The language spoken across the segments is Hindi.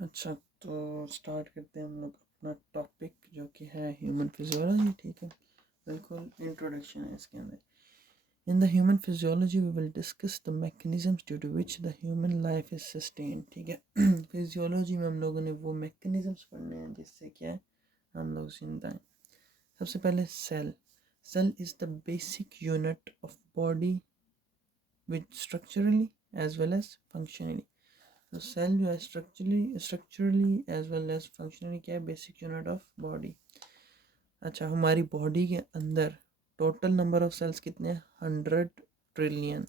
अच्छा, तो स्टार्ट करते हैं हम लोग अपना टॉपिक जो कि है ह्यूमन फिजियोलॉजी। ठीक है, बिल्कुल इंट्रोडक्शन है इसके अंदर। In the human physiology we will discuss the mechanisms due to which the human life is sustain. ठीक है, फिजियोलॉजी में हम लोगों ने वो मैकेनिज्म्स पढ़ने हैं जिससे क्या है हम लोग जिंदा हैं। सबसे पहले cell. Cell is the basic unit of body which structurally as well as functionally. तो सेल जो है structurally as well as functionally क्या है, बेसिक यूनिट ऑफ बॉडी। अच्छा, हमारी बॉडी के अंदर टोटल नंबर ऑफ सेल्स कितने हैं? 100 ट्रिलियन।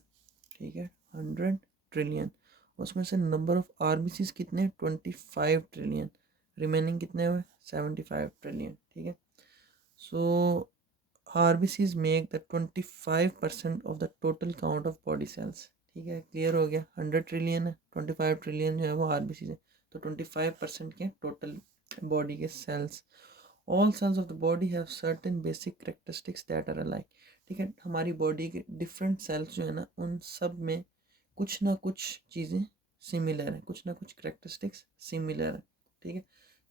ठीक है, 100 ट्रिलियन। उसमें से नंबर ऑफ आरबीसीज कितने? 25 ट्रिलियन। रिमेनिंग कितने हुए? 75 ट्रिलियन। ठीक है, so RBCs make the 25% of the total count of body cells. ठीक है, क्लियर हो गया। 100 ट्रिलियन है, 25 ट्रिलियन जो है वो आरबीसीज है, तो 25% के टोटल बॉडी के cells. All cells of the body have certain basic characteristics that are alike. ठीक है, हमारी बॉडी के डिफरेंट सेल्स जो है ना, उन सब में कुछ ना कुछ चीज़ें सिमिलर हैं, कुछ ना कुछ करेक्टरिस्टिक्स सिमिलर हैं। ठीक है,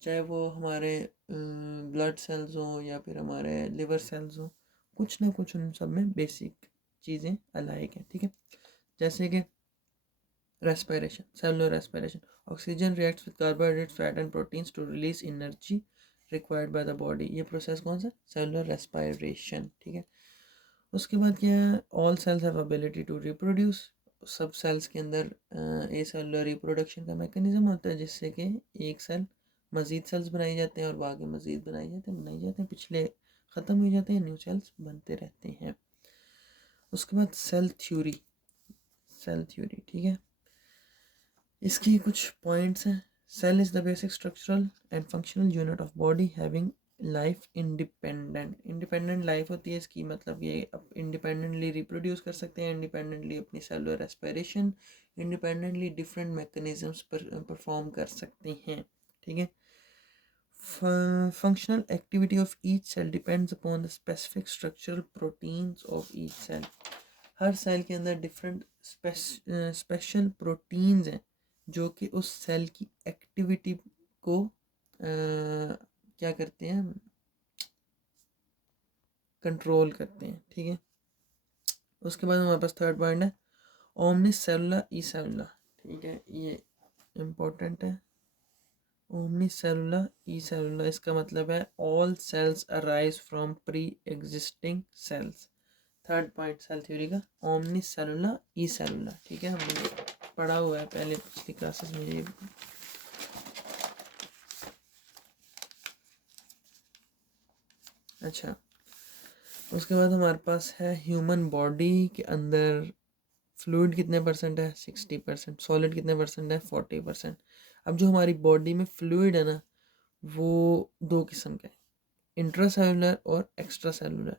चाहे वो हमारे ब्लड सेल्स हों या फिर हमारे लिवर सेल्स हों, कुछ ना कुछ उन सब में बेसिक चीज़ें अलाइक हैं। ठीक है, जैसे कि respiration, cellular respiration, oxygen reacts with carbohydrates, fat and proteins to release energy required by the body. ये प्रोसेस कौन सा? Cellular respiration. ठीक है, उसके बाद क्या है? All cells have ability to reproduce. सब सेल्स के अंदर ए सेलुलर रिप्रोडक्शन का मैकेनिज्म होता है जिससे कि एक सेल मज़ीद सेल्स बनाई जाते हैं और बाकी मज़ीद बनाई जाते हैं, पिछले ख़त्म हो जाते हैं, न्यू सेल्स बनते रहते हैं। उसके बाद सेल थ्योरी। ठीक है, इसके कुछ पॉइंट्स हैं। Cell is the basic structural and functional unit of body having life independent life होती है इसकी, मतलब ये अब इंडिपेंडेंटली रिप्रोड्यूस कर सकते हैं, इंडिपेंडेंटली अपनी cellular respiration, independently different mechanisms पर परफॉर्म कर सकते हैं। ठीक है, functional activity of each cell depends upon the specific structural proteins of each cell। हर सेल के अंदर डिफरेंट स्पेशल प्रोटीन्स हैं जो कि उस सेल की एक्टिविटी को क्या करते हैं? कंट्रोल करते हैं। ठीक है, उसके बाद हमारे पास थर्ड पॉइंट है ओमनी सेलुलर ई सेलुलर। ठीक है, ये इम्पोर्टेंट है। ओमनी सेलुलर ई सेलुलर, इसका मतलब है all cells arise from pre existing cells. Third point cell theory का ओमनी सेलुलर ई सेलुलर। ठीक है, हमने पढ़ा हुआ है पहले पिछली क्लासेस में ये। अच्छा, उसके बाद हमारे पास है ह्यूमन बॉडी के अंदर फ्लूइड कितने परसेंट है? 60%। सॉलिड कितने परसेंट है? 40%। अब जो हमारी बॉडी में फ्लूइड है ना, वो दो किस्म का है, इंट्रा सेलुलर और एक्स्ट्रा सेलुलर।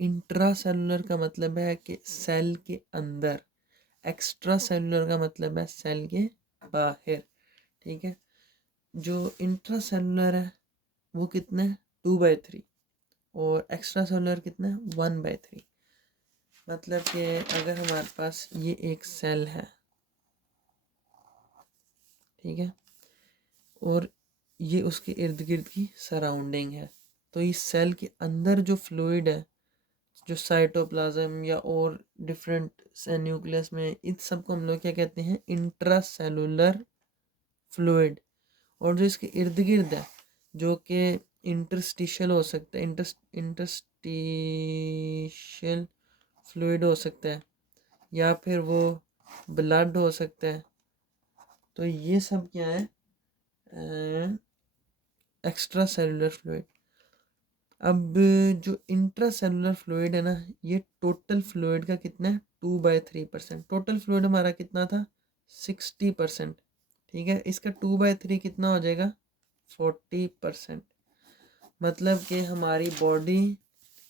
इंट्रा सेलुलर का मतलब है कि सेल के अंदर, एक्स्ट्रा सेलुलर का मतलब है सेल के बाहर। ठीक है, जो इंट्रा सेलुलर है वो कितना है? 2/3, और एक्स्ट्रा सेलुलर कितना है? 1/3। मतलब कि अगर हमारे पास ये एक सेल है, ठीक है, और ये उसके इर्द गिर्द की सराउंडिंग है, तो इस सेल के अंदर जो फ्लूइड है, जो साइटोप्लाज्म या और डिफरेंट न्यूक्लियस में, इन सब को हम लोग क्या कहते हैं? Intra cellular fluid. और जो इसके इर्द गिर्द है, जो कि इंटरस्टिशियल हो सकता है, इंटरस्टिशियल फ्लूइड हो सकता है, या फिर वो ब्लड हो सकता है, तो ये सब क्या है? Extra cellular fluid. अब जो इंट्रा सेलुलर फ्लूइड है ना, ये टोटल फ्लूइड का कितना है? 2/3%। टोटल फ्लूइड हमारा कितना था? 60%। ठीक है, इसका 2/3 कितना हो जाएगा? 40%। मतलब कि हमारी body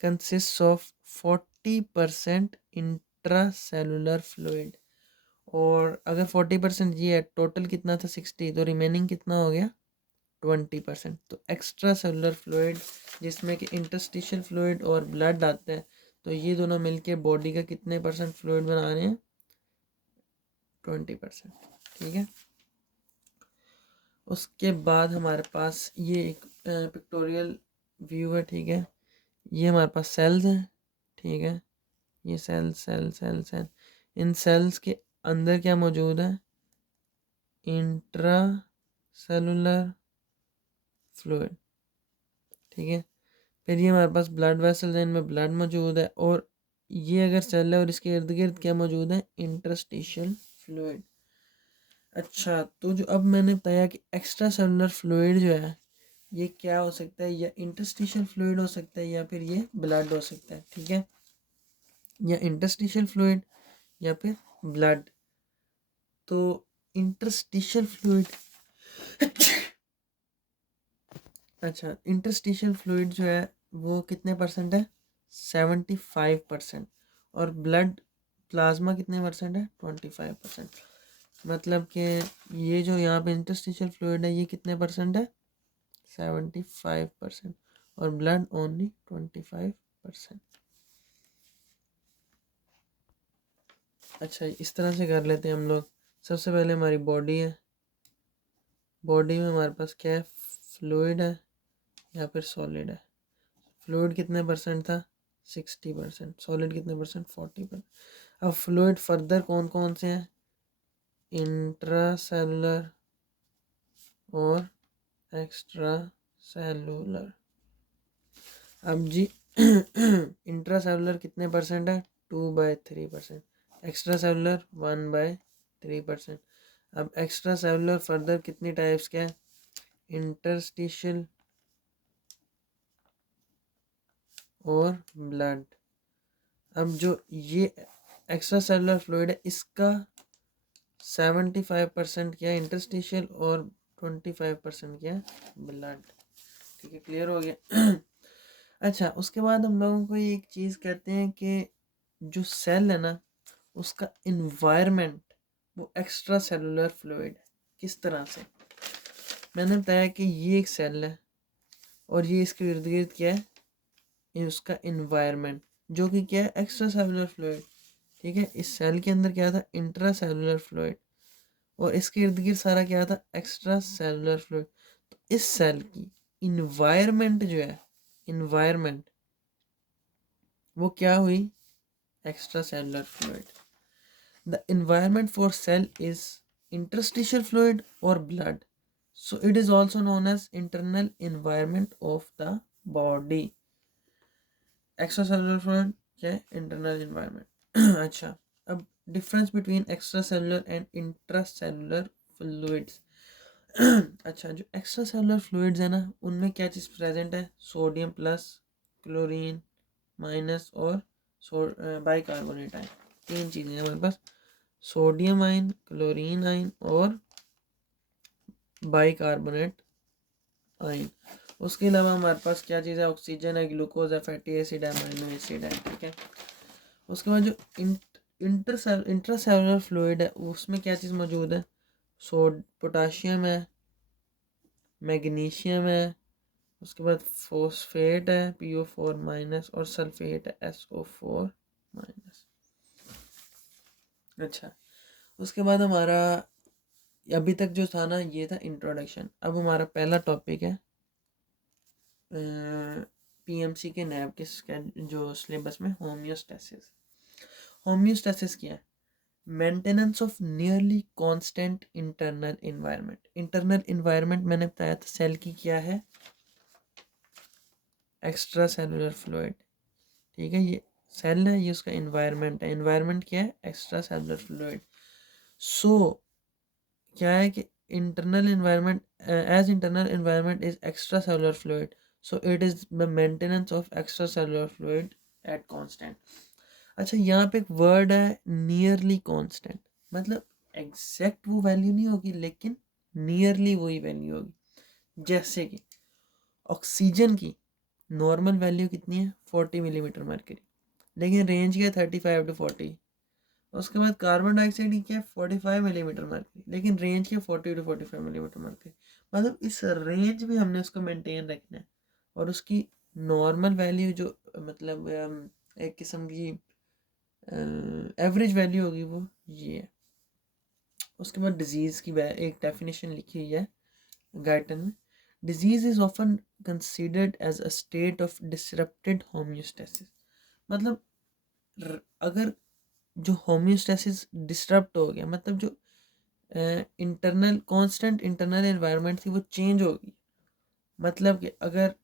consist of 40% intra cellular fluid, और अगर 40% ये है, टोटल कितना था? 60, तो रिमेनिंग कितना हो गया? 20%। तो एक्स्ट्रा सेलुलर फ्लूइड जिसमें कि इंटरस्टिशियल फ्लूइड और ब्लड आता है, तो ये दोनों मिलके बॉडी का कितने परसेंट फ्लूइड बना रहे हैं? 20%। ठीक है, उसके बाद हमारे पास ये एक पिक्टोरियल व्यू है, ठीक है। ये हमारे पास सेल्स हैं, ठीक है। ये सेल सेल सेल सेल, इन सेल्स के अंदर क्या मौजूद है? इंट्रा सेलुलर फ्लूइड, ठीक है। फिर ये हमारे पास ब्लड वेसल्स हैं, इनमें ब्लड मौजूद है। और ये अगर सेल है और इसके इर्द गिर्द क्या मौजूद है? Interstitial fluid. अच्छा, तो जो अब मैंने बताया कि एक्स्ट्रा सेलुलर फ्लूइड जो है ये क्या हो सकता है? या इंटरस्टिशियल फ्लूइड हो सकता है या फिर ये ब्लड हो सकता है, ठीक है। या इंटरस्टिशियल फ्लूइड या फिर ब्लड। तो इंटरस्टिशियल फ्लूइड अच्छा, इंटरस्टिशियल फ्लूइड जो है वो कितने परसेंट है? 75%। और ब्लड प्लाज्मा कितने परसेंट है? 25%। मतलब कि ये जो यहाँ पे इंटरस्टिशियल फ्लूइड है ये कितने परसेंट है? 75%। और ब्लड ओनली 25%। अच्छा, इस तरह से कर लेते हैं हम लोग। सबसे पहले हमारी बॉडी है, बॉडी में हमारे पास क्या है? फ्लूइड है या फिर सॉलिड है। फ्लूइड कितने परसेंट था? 60%। सॉलिड कितने परसेंट? 40%। अब फ्लूइड फर्दर कौन कौन से हैं? इंट्रा सेलुलर और एक्स्ट्रा सेलुलर। अब जी इंट्रा सेलुलर कितने परसेंट है? 2/3%। Extra cellular 1/3%। अब एक्स्ट्रा सेलुलर फर्दर कितनी टाइप्स के हैं? इंटरस्टिशियल और ब्लड। अब जो ये एक्स्ट्रा सेलुलर फ्लूइड है इसका 75% क्या है? इंटरस्टिशियल और 25% क्या है? ब्लड। ठीक है, क्लियर हो गया। अच्छा, उसके बाद हम लोगों को एक चीज़ कहते हैं कि जो सेल है ना उसका इन्वायरमेंट वो एक्स्ट्रा सेलुलर फ्लूइड है। किस तरह से? मैंने बताया कि ये एक सेल है और ये इसके इर्द गिर्द क्या है? ये उसका इन्वायरमेंट जो कि क्या है? एक्स्ट्रा सेलुलर फ्लूइड, ठीक है। इस सेल के अंदर क्या था? Intra cellular fluid. और इसके इर्द गिर्द सारा क्या था? Extra cellular fluid. तो इस सेल की इन्वायरमेंट जो है, इन्वायरमेंट वो क्या हुई? Extra cellular fluid. The environment for cell is interstitial fluid or blood. So it is also known as internal environment of the body. Extracellular fluid क्या है? Internal environment. अच्छा, अब difference between extracellular and intracellular fluids. अच्छा, जो extracellular fluids है ना उनमें क्या चीज़ प्रेजेंट है? सोडियम प्लस, क्लोरीन माइनस और बाइकार्बोनेट आयन। तीन चीज़ें हैं हमारे पास, सोडियम आयन, क्लोरीन आयन और बाइकार्बोनेट आयन। उसके अलावा हमारे पास क्या चीज़ है? ऑक्सीजन है, ग्लूकोज है, फैटी एसिड है, अमीनो एसिड है, ठीक है। उसके बाद जो इंट्रासेलुलर फ्लूइड है उसमें क्या चीज़ मौजूद है? पोटाशियम है, मैग्नीशियम है, उसके बाद फॉस्फेट है PO4- और सल्फेट है SO4-। अच्छा, उसके बाद हमारा अभी तक जो था ना ये था इंट्रोडक्शन। अब हमारा पहला टॉपिक है PMC के नैब के जो सिलेबस में होम्योस्टेसिस। होम्योस्टेसिस क्या है? Maintenance of nearly constant internal environment. Internal environment मैंने बताया था सेल की क्या है? एक्स्ट्रा सेलुलर फ्लूइड, ठीक है। ये सेल है, ये उसका एनवायरनमेंट है। एनवायरनमेंट क्या है? Extra cellular fluid. सो क्या है कि internal environment as internal environment is extra cellular fluid, so it is the maintenance of extra cellular fluid at constant. अच्छा, यहाँ पे एक वर्ड है नियरली कांस्टेंट, मतलब एग्जैक्ट वो वैल्यू नहीं होगी लेकिन नियरली वही वैल्यू होगी। जैसे कि ऑक्सीजन की नॉर्मल वैल्यू कितनी है? 40 मिलीमीटर मरकरी, लेकिन रेंज क्या है? 35 to 40। उसके बाद कार्बन डाइऑक्साइड की क्या है? 45 मिलीमीटर मरकरी, लेकिन रेंज क्या? 40 to 45 मिलीमीटर मरकरी। मतलब इस रेंज में हमने उसको मेंटेन रखना है। और उसकी नॉर्मल वैल्यू जो मतलब एक किस्म की एवरेज वैल्यू होगी वो ये है। उसके बाद डिजीज़ की एक डेफिनेशन लिखी हुई है गाइटन में, disease is often considered as a state of disrupted homeostasis. मतलब अगर जो होम्योस्टेसिस डिसरप्ट हो गया, मतलब जो इंटरनल कांस्टेंट इंटरनल एनवायरनमेंट थी वो चेंज होगी। मतलब कि अगर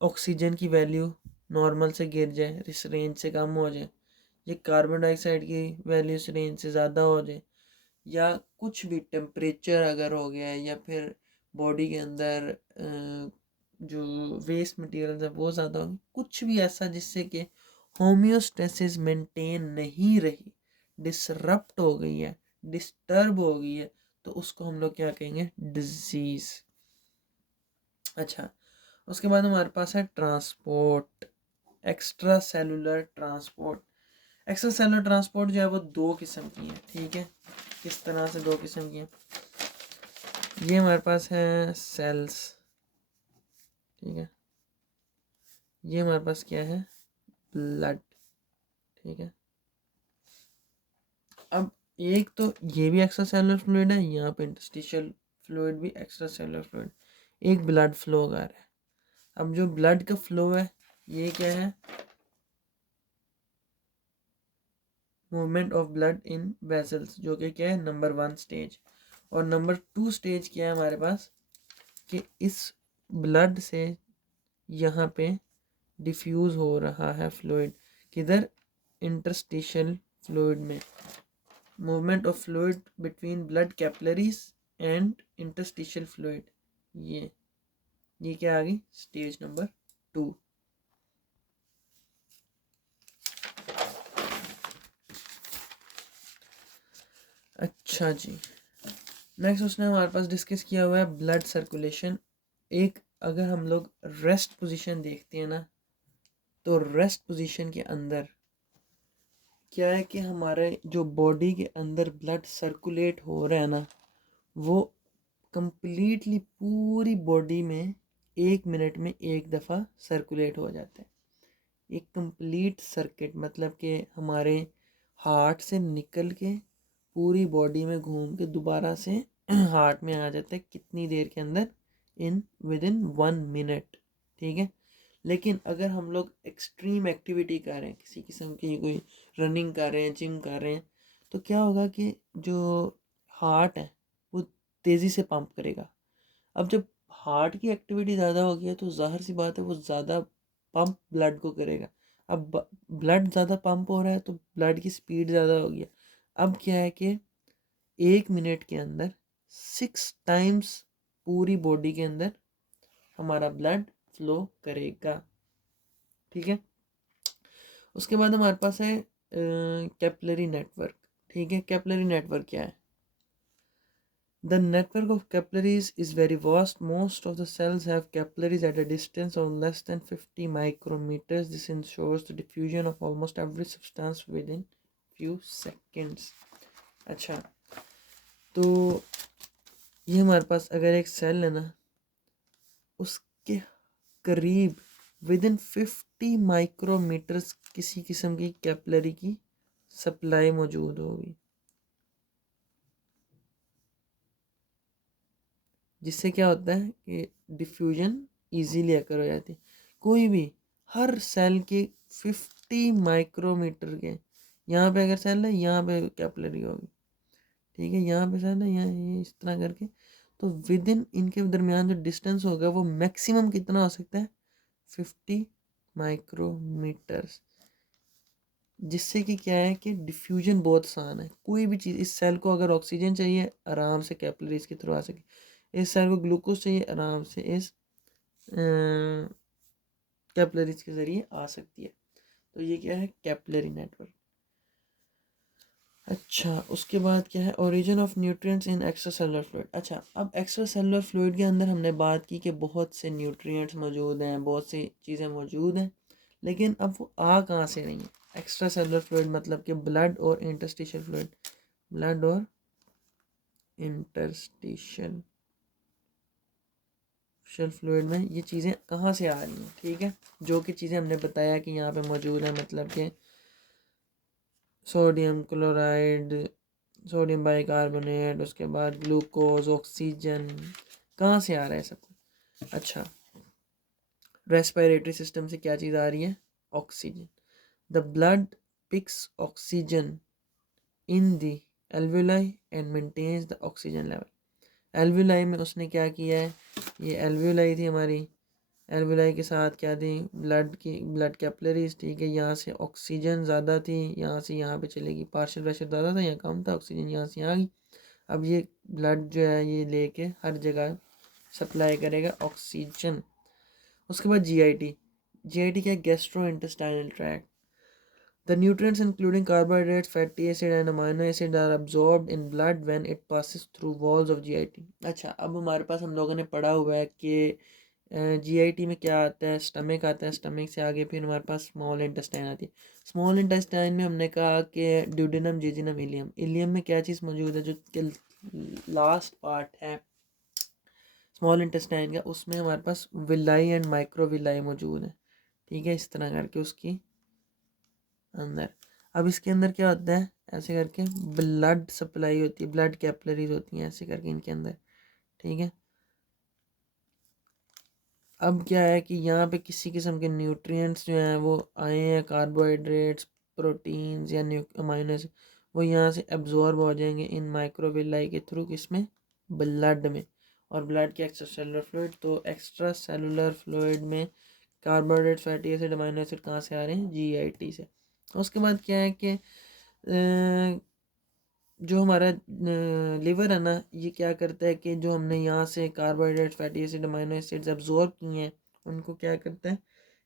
ऑक्सीजन की वैल्यू नॉर्मल से गिर जाए, इस रेंज से कम हो जाए, ये कार्बन डाइऑक्साइड की वैल्यू इस रेंज से ज़्यादा हो जाए, या कुछ भी टेम्परेचर अगर हो गया है, या फिर बॉडी के अंदर जो वेस्ट मटेरियल है वो ज़्यादा हो, कुछ भी ऐसा जिससे कि होम्योस्टेसिस मेंटेन नहीं रही, डिसरप्ट हो गई है, डिस्टर्ब हो गई है, तो उसको हम लोग क्या कहेंगे, डिजीज़। अच्छा, उसके बाद हमारे पास है transport, extra cellular transport. Extra cellular transport जो है वो दो किस्म की है, ठीक है। किस तरह से दो किस्म की है, ये हमारे पास है सेल्स, ठीक है। ये हमारे पास क्या है, ब्लड, ठीक है। अब एक तो ये भी एक्स्ट्रा सेलुलर फ्लूइड है, यहाँ पे इंटरस्टिशियल फ्लूइड भी एक्स्ट्रा सेलुलर फ्लूइड, एक ब्लड फ्लो कर रहा है। अब जो ब्लड का फ्लो है ये क्या है, movement of blood in vessels, जो कि क्या है नंबर 1 स्टेज। और नंबर 2 स्टेज क्या है हमारे पास, कि इस ब्लड से यहाँ पे डिफ्यूज़ हो रहा है फ्लूइड, किधर, इंटरस्टिशियल फ्लूइड में, movement of fluid between blood capillaries and interstitial fluid. ये क्या आ गई, स्टेज नंबर 2। अच्छा जी, नेक्स्ट उसने हमारे पास डिस्कस किया हुआ है ब्लड सर्कुलेशन। एक अगर हम लोग रेस्ट पोजीशन देखते हैं ना, तो रेस्ट पोजीशन के अंदर क्या है कि हमारे जो बॉडी के अंदर ब्लड सर्कुलेट हो रहा है ना, वो कंप्लीटली पूरी बॉडी में 1 मिनट में एक दफ़ा सर्कुलेट हो जाता है। एक कंप्लीट सर्किट, मतलब कि हमारे हार्ट से निकल के पूरी बॉडी में घूम के दोबारा से हार्ट में आ जाता है, कितनी देर के अंदर, विद इन 1 मिनट, ठीक है। लेकिन अगर हम लोग एक्सट्रीम एक्टिविटी कर रहे हैं, किसी किस्म की कोई रनिंग कर रहे हैं, जिम कर रहे हैं, तो क्या होगा कि जो हार्ट है वो तेज़ी से पंप करेगा। अब जब हार्ट की एक्टिविटी ज़्यादा होगी है तो ज़ाहिर सी बात है वो ज़्यादा पंप ब्लड को करेगा। अब ब्लड ज़्यादा पंप हो रहा है तो ब्लड की स्पीड ज़्यादा होगी। अब क्या है कि 1 मिनट के अंदर 6 टाइम्स पूरी बॉडी के अंदर हमारा ब्लड फ्लो करेगा, ठीक है। उसके बाद हमारे पास है कैपिलरी नेटवर्क, ठीक है। कैपिलरी नेटवर्क क्या है, the network of capillaries is very vast. Most of the cells have capillaries at a distance of less than 50 micrometers. This ensures the diffusion of almost every substance within few seconds. अच्छा, तो ये हमारे पास अगर एक सेल है ना, उसके करीब विद इन 50 माइक्रोमीटर्स किसी किस्म की कैपिलरी की सप्लाई मौजूद होगी, जिससे क्या होता है कि डिफ्यूजन इजीली अकर हो जाती है। कोई भी हर सेल के 50 माइक्रोमीटर के, यहाँ पे अगर सेल है यहाँ पे कैपिलरी होगी, ठीक है। यहाँ पे सेल है, यहाँ ये इस तरह करके, तो विद इन इनके दरमियान जो डिस्टेंस होगा वो मैक्सिमम कितना हो सकता है, 50 माइक्रोमीटर्स। जिससे कि क्या है कि डिफ्यूजन बहुत आसान है। कोई भी चीज़, इस सेल को अगर ऑक्सीजन चाहिए आराम से कैपिलरीज के थ्रू आ सके, इस सेल को ग्लूकोज चाहिए आराम से इस कैपिलरीज के ज़रिए आ सकती है। तो ये क्या है, कैपिलरी नेटवर्क। अच्छा, उसके बाद क्या है, origin of nutrients in extra cellular fluid. अच्छा, अब एक्स्ट्रा सेलुलर फ्लूइड के अंदर हमने बात की कि बहुत से न्यूट्रिएंट्स मौजूद हैं, बहुत सी चीज़ें मौजूद हैं, लेकिन अब वो आ कहाँ से रही हैं। एक्स्ट्रा सेलुलर फ्लूइड मतलब कि ब्लड और इंटरस्टिशियल फ्लूइड, ब्लड और इंटरस्टिशियल फ्लूइड में ये चीज़ें कहाँ से आ रही हैं, ठीक है। जो कि चीज़ें हमने बताया कि यहाँ पे मौजूद हैं, मतलब कि सोडियम क्लोराइड, सोडियम बाइकार्बोनेट, उसके बाद ग्लूकोज, ऑक्सीजन, कहाँ से आ रहा है सब कुछ? अच्छा, रेस्पिरेटरी सिस्टम से क्या चीज़ आ रही है? Oxygen. The blood picks oxygen in the alveoli and maintains the oxygen level. Alveoli में उसने क्या किया है, ये एल्वुलाई थी हमारी, एल्वुलाई के साथ क्या थी? ब्लड कैपिलरीज, ठीक है। यहाँ से ऑक्सीजन ज़्यादा थी, यहाँ से यहाँ पे चलेगी, पार्शियल प्रेशर ज़्यादा था, यहाँ कम था, ऑक्सीजन यहाँ से यहाँ आ गई। अब ये ब्लड जो है ये लेके हर जगह सप्लाई करेगा ऑक्सीजन। उसके बाद जीआईटी। जीआईटी क्या है? Gastro intestinal tract. The nutrients including carbohydrates, fatty acid and amino acid are absorbed in blood when it passes through walls of GIT। अच्छा, अब हमारे पास हम लोगों ने पढ़ा हुआ है कि जीआईटी में क्या आता है? स्टमक आता है, स्टमक से आगे फिर हमारे पास स्मॉल इंटेस्टाइन आती है। स्मॉल इंटेस्टाइन में हमने कहा कि ड्यूडेनम, जेजिनम, इलियम। इलियम में क्या चीज़ मौजूद है? जो लास्ट पार्ट है स्मॉल इंटेस्टाइन का, उसमें हमारे पास विलाई एंड माइक्रोविलाई मौजूद है, ठीक है। इस तरह करके उसकी अंदर, अब इसके अंदर क्या होता है? ऐसे करके ब्लड सप्लाई होती है, ब्लड कैपिलरीज होती हैं ऐसे करके इनके अंदर, ठीक है। अब क्या है कि यहाँ पे किसी किस्म के न्यूट्रिएंट्स जो हैं वो आए हैं, कार्बोहाइड्रेट्स, प्रोटीन्स या अमाइनो एसिड, वो यहाँ से एब्जॉर्ब हो जाएंगे इन माइक्रोविलाई के थ्रू, किसमें? ब्लड में। और ब्लड के एक्स्ट्रा सेलुलर फ्लूइड, तो एक्स्ट्रा सेलुलर फ्लूइड में carbohydrate, fatty acid, amino acid कहाँ से आ रहे हैं? जीआईटी से। उसके बाद क्या है कि जो हमारा लिवर है ना, ये क्या करता है कि जो हमने यहाँ से carbohydrate, fatty acid, amino acids absorb किए हैं, उनको क्या करता है?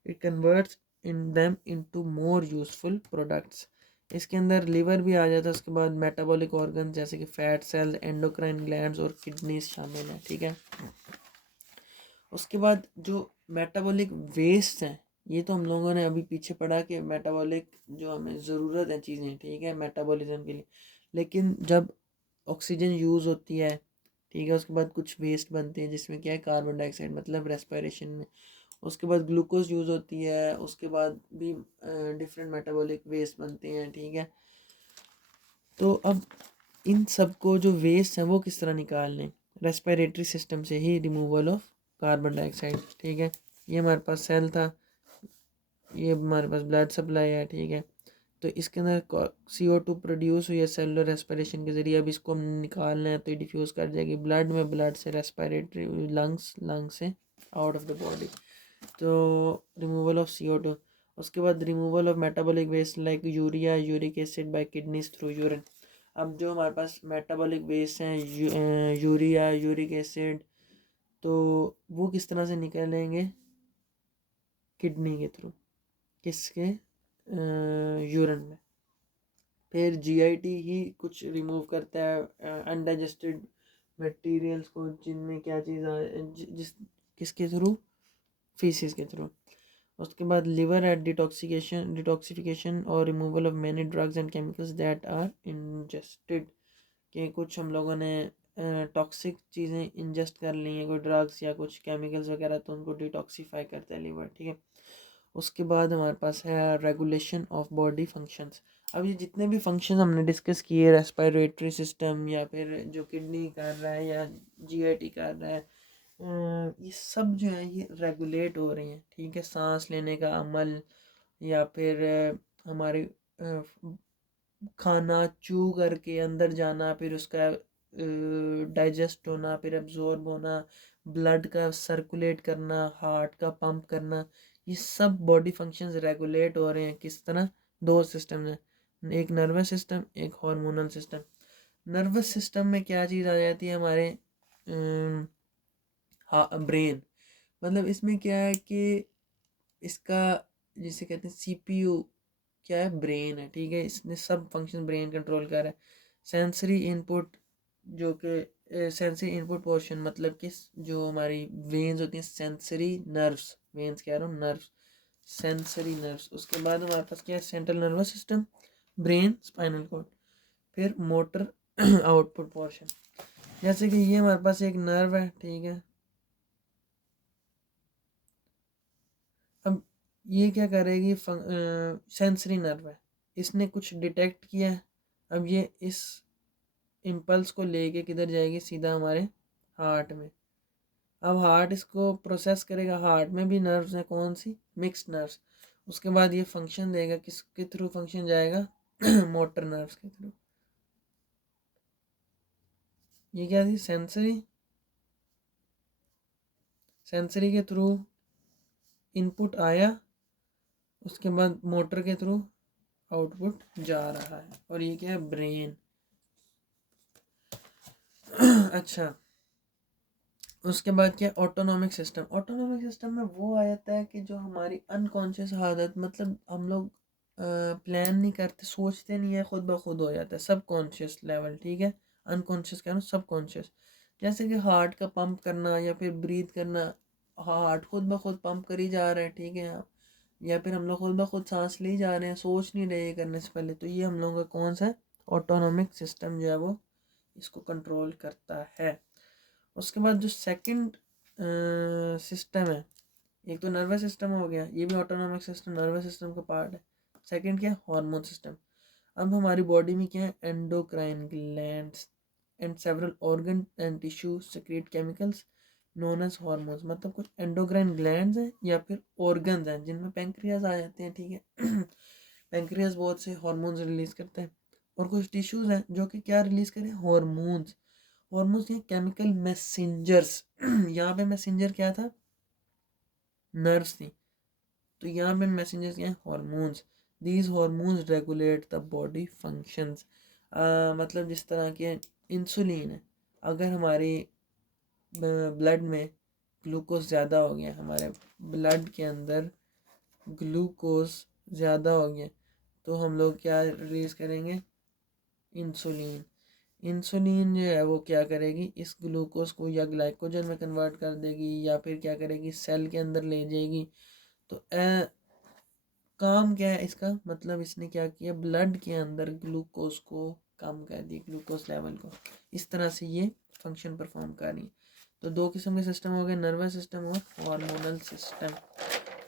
It converts in them into more useful products. इसके अंदर लिवर भी आ जाता है। उसके बाद मेटाबॉलिक ऑर्गन जैसे कि फैट सेल्स, एंडोक्राइन ग्लैंड्स और किडनीज शामिल हैं, ठीक है। उसके बाद जो मेटाबॉलिक वेस्ट हैं, ये तो हम लोगों ने अभी पीछे पढ़ा कि मेटाबॉलिक जो हमें ज़रूरत है चीज़ें, ठीक है, मेटाबॉलिज्म के लिए। लेकिन जब ऑक्सीजन यूज़ होती है, ठीक है, उसके बाद कुछ वेस्ट बनते हैं जिसमें क्या है? कार्बन डाइऑक्साइड, मतलब रेस्पिरेशन में। उसके बाद ग्लूकोज यूज़ होती है, उसके बाद भी डिफरेंट मेटाबॉलिक वेस्ट बनते हैं, ठीक है। तो अब इन सब को जो वेस्ट हैं वो किस तरह निकाल लें? रेस्पिरेटरी सिस्टम से ही रिमूवल ऑफ कार्बन डाइऑक्साइड, ठीक है। ये हमारे पास सेल था, ये हमारे पास ब्लड सप्लाई है, ठीक है। तो इसके अंदर CO2 प्रोड्यूस हुई है सेलुलर रेस्पिरेशन के ज़रिए। अब इसको हम निकालना है तो ये डिफ्यूज़ कर जाएगी ब्लड में, ब्लड से रेस्पिरेटरी लंग्स, लंग से आउट ऑफ द बॉडी, तो रिमूवल ऑफ CO2। उसके बाद removal of metabolic waste like urea, uric acid by kidneys through urine. अब जो हमारे पास मेटाबॉलिक वेस्ट हैं, यूरिया, यूरिक एसिड, तो वो किस तरह से निकलेंगे? किडनी के थ्रू, किसके? यूरिन में। फिर जीआईटी ही कुछ रिमूव करता है अनडाइजेस्टेड मटेरियल्स को, जिनमें क्या चीज़ जिस किसके थ्रू? फीसिस के थ्रू। उसके बाद लिवर एट डिटॉक्सिफिकेशन और removal of many drugs and chemicals that are ingested, कि कुछ हम लोगों ने टॉक्सिक चीज़ें इंजेस्ट कर ली हैं, कोई ड्रग्स या कुछ केमिकल्स वगैरह, तो उनको डिटॉक्सीफाई करता है लिवर, ठीक है। उसके बाद हमारे पास है रेगुलेशन ऑफ बॉडी फंक्शंस। अब ये जितने भी फंक्शन हमने डिस्कस किए, रेस्पिरेटरी सिस्टम या फिर जो किडनी कर रहा है या जीआईटी कर रहा है, ये सब जो है ये रेगुलेट हो रही हैं, ठीक है। सांस लेने का अमल, या फिर हमारे खाना चू करके अंदर जाना, फिर उसका डाइजेस्ट होना, फिर एब्जॉर्ब होना, ब्लड का सर्कुलेट करना, हार्ट का पंप करना, ये सब बॉडी फंक्शंस रेगुलेट हो रहे हैं। किस तरह? दो सिस्टम में, एक नर्वस सिस्टम, एक हार्मोनल सिस्टम। नर्वस सिस्टम में क्या चीज़ आ जाती है हमारे? हाँ, ब्रेन। मतलब इसमें क्या है कि इसका, जिसे कहते हैं CPU, क्या है? ब्रेन है, ठीक है। इसने सब फंक्शन ब्रेन कंट्रोल कर रहा है। सेंसरी इनपुट, जो कि सेंसरी इनपुट पोर्शन, मतलब कि जो हमारी वेन्स होती हैं, सेंसरी नर्व्स, वेन्स कह रहा हूँ, नर्व्स, सेंसरी नर्व्स। उसके बाद हमारे पास क्या है? Central nervous system, brain, spinal cord, फिर मोटर आउटपुट पोर्शन। जैसे कि ये हमारे पास एक नर्व है, ठीक है। अब ये क्या करेगी? सेंसरी नर्व है, इसने कुछ डिटेक्ट किया है। अब ये इस इम्पल्स को लेके किधर जाएगी, सीधा हमारे हार्ट में। अब हार्ट इसको प्रोसेस करेगा, हार्ट में भी नर्व्स हैं, कौन सी, मिक्स्ड नर्व्स। उसके बाद ये फंक्शन देगा, किसके थ्रू फंक्शन जाएगा मोटर नर्व्स के थ्रू। ये क्या थी, सेंसरी, सेंसरी के थ्रू इनपुट आया, उसके बाद मोटर के थ्रू आउटपुट जा रहा है, और ये क्या है, ब्रेन। अच्छा, उसके बाद क्या, ऑटोनॉमिक सिस्टम। ऑटोनॉमिक सिस्टम में वो आ जाता है कि जो हमारी अनकॉन्शियस आदत, मतलब हम लोग प्लान नहीं करते, सोचते नहीं है, खुद ब खुद हो जाता है, सब कॉन्शियस लेवल, ठीक है। अनकॉन्शियस कह रहा हूँ, सब कॉन्शियस। जैसे कि हार्ट का पंप करना या फिर ब्रीथ करना, हार्ट खुद ब खुद पंप करी जा रहा है, ठीक है, या फिर हम लोग खुद ब खुद सांस ले जा रहे हैं, सोच नहीं रहे ये करने से पहले, तो ये हम लोगों का कौन सा ऑटोनॉमिक सिस्टम जो है वो इसको कंट्रोल करता है। उसके बाद जो सेकंड सिस्टम है, एक तो नर्वस सिस्टम हो गया, ये भी ऑटोनॉमिक सिस्टम नर्वस सिस्टम का पार्ट है। सेकंड क्या है, हार्मोन सिस्टम। अब हमारी बॉडी में क्या है, endocrine glands and several organ and tissue secrete chemicals known as hormones. मतलब कुछ एंडोक्राइन ग्लैंड्स हैं या फिर ऑर्गन्स हैं जिनमें पेंक्रियाज आ जाते हैं, ठीक है। पेंक्रियाज बहुत से हार्मोन्स रिलीज करते हैं, और कुछ टिश्यूज हैं जो कि क्या रिलीज करें, हार्मोन्स। हार्मोन्स ये केमिकल मैसेंजर्स। यहाँ पे मैसेंजर क्या था, नर्व्स थी, तो यहाँ पे मैसेंजर्स क्या हैं, hormones. These hormones regulate the body functions. मतलब जिस तरह के इंसुलिन है, अगर हमारी ब्लड में ग्लूकोज ज़्यादा हो गया, हमारे ब्लड के अंदर ग्लूकोज ज़्यादा हो गया, तो हम लोग क्या रिलीज़ करेंगे, इंसुलिन। इंसुलिन जो है वो क्या करेगी, इस ग्लूकोज को या ग्लाइकोजन में कन्वर्ट कर देगी, या फिर क्या करेगी, सेल के अंदर ले जाएगी। तो काम क्या है इसका, मतलब इसने क्या किया, ब्लड के अंदर ग्लूकोज को कम कर दी, ग्लूकोज लेवल को। इस तरह से ये फंक्शन परफॉर्म कर रही है। तो दो किस्म के सिस्टम हो गए, नर्वस सिस्टम और हार्मोनल सिस्टम।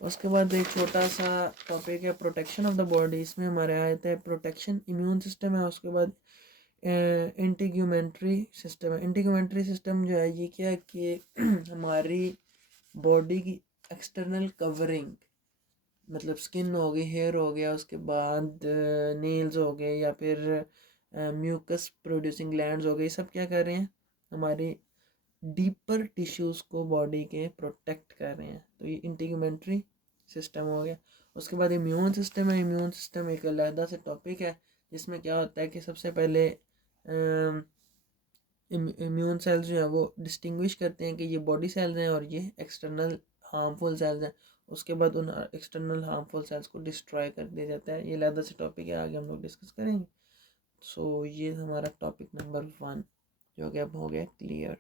उसके बाद एक छोटा सा टॉपिक है प्रोटेक्शन ऑफ द बॉडी। इसमें हमारे आते हैं प्रोटेक्शन, इम्यून सिस्टम है, उसके बाद इंटीग्यूमेंट्री सिस्टम है। इंटीग्यूमेंट्री सिस्टम जो है ये क्या है कि हमारी बॉडी की एक्सटर्नल कवरिंग, मतलब स्किन हो गई, हेयर हो गया, उसके बाद नेल्स हो गए, या फिर म्यूकस प्रोड्यूसिंग ग्लैंड्स हो गए, सब क्या कर रहे हैं, हमारी डीपर टिश्यूज़ को बॉडी के प्रोटेक्ट कर रहे हैं। तो ये इंटीग्यूमेंट्री सिस्टम हो गया। उसके बाद इम्यून सिस्टम है। इम्यून सिस्टम एक अलग से टॉपिक है, जिसमें क्या होता है कि सबसे पहले इम्यून सेल्स जो है वो डिस्टिंग्विश करते हैं कि ये बॉडी सेल्स हैं और ये एक्सटर्नल हार्मफुल सेल्स हैं। उसके बाद उन एक्सटर्नल हार्मफुल सेल्स को डिस्ट्रॉय कर दिया जाता है। ये अलग से टॉपिक है, आगे हम लोग डिस्कस करेंगे। सो ये हमारा टॉपिक नंबर 1 जो कि अब हो गया क्लियर।